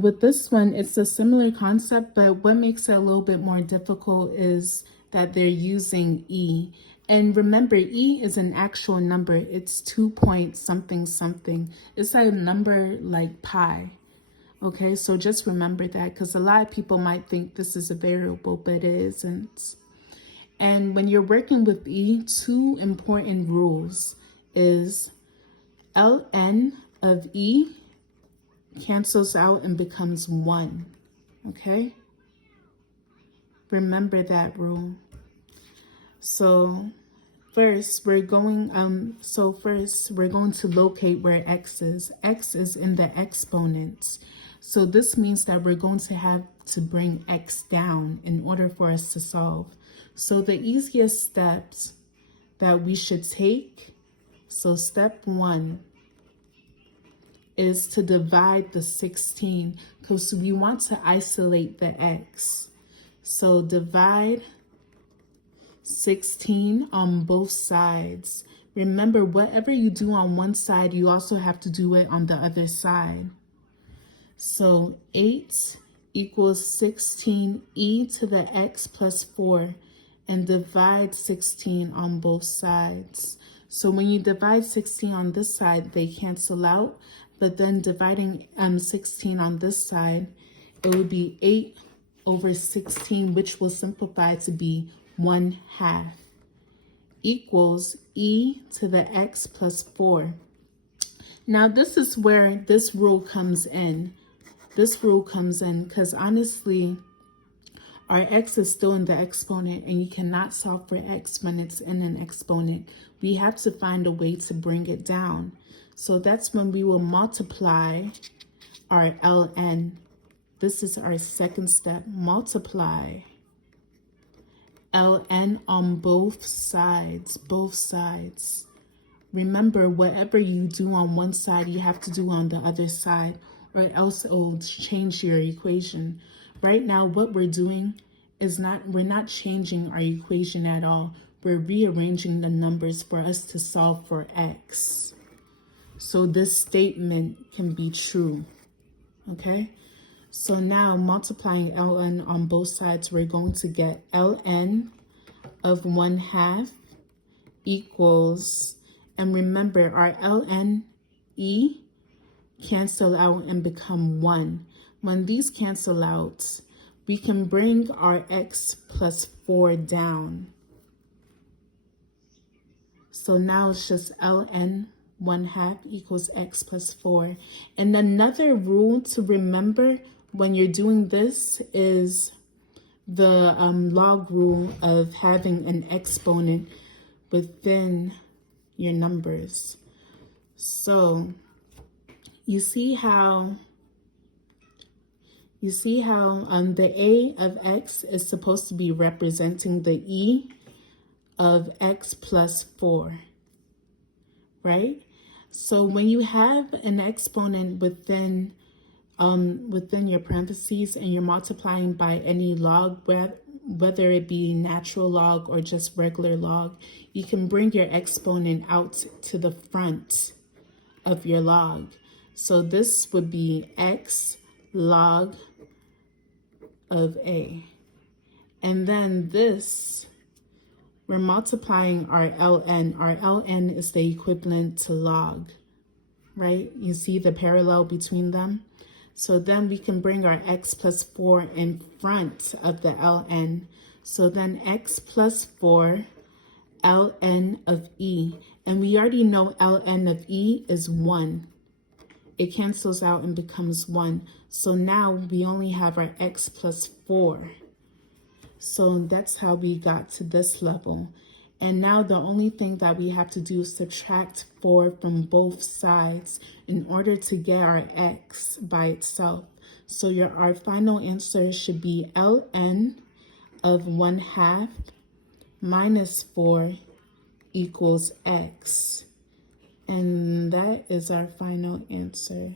With this one, it's a similar concept, but what makes it a little bit more difficult is that they're using E. And remember, E is an actual number. It's 2 point something something. It's a number like pi. Okay, so just remember that, because a lot of people might think this is a variable, but it isn't. And when you're working with E, two important rules is ln of E cancels out and becomes 1, okay? Remember that rule. So first we're going to locate where x is. X is in the exponents. So this means that we're going to have to bring x down in order for us to solve. So the easiest steps that we should take, so step 1 is to divide the 16, because we want to isolate the x. So divide 16 on both sides. Remember, whatever you do on one side, you also have to do it on the other side. So 8 equals 16e to the x plus 4, and divide 16 on both sides. So when you divide 16 on this side, they cancel out. But then dividing 16 on this side, it would be 8 over 16, which will simplify to be 1/2, equals e to the x plus 4. Now this is where this rule comes in. This rule comes in because honestly, our x is still in the exponent, and you cannot solve for x when it's in an exponent. We have to find a way to bring it down. So that's when we will multiply our ln. This is our second step. Multiply ln on both sides. Remember, whatever you do on one side, you have to do on the other side, or else it will change your equation. Right now, what we're doing is we're not changing our equation at all. We're rearranging the numbers for us to solve for x. So this statement can be true, okay? So now multiplying ln on both sides, we're going to get ln of 1/2 equals, and remember our ln e cancel out and become 1. When these cancel out, we can bring our x plus 4 down. So now it's just ln 1/2 equals x plus 4. And another rule to remember when you're doing this is the log rule of having an exponent within your numbers. So you see how the a of x is supposed to be representing the e of x plus 4, right? So when you have an exponent within your parentheses and you're multiplying by any log, whether it be natural log or just regular log, you can bring your exponent out to the front of your log. So this would be x log of a. And then this, we're multiplying our ln. Our ln is the equivalent to log, right? You see the parallel between them? So then we can bring our x plus 4 in front of the ln. So then x plus 4 ln of e. And we already know ln of e is 1. It cancels out and becomes 1. So now we only have our x plus 4. So that's how we got to this level. And now the only thing that we have to do is subtract 4 from both sides in order to get our x by itself. So our final answer should be ln of 1/2 minus 4 equals x. And that is our final answer.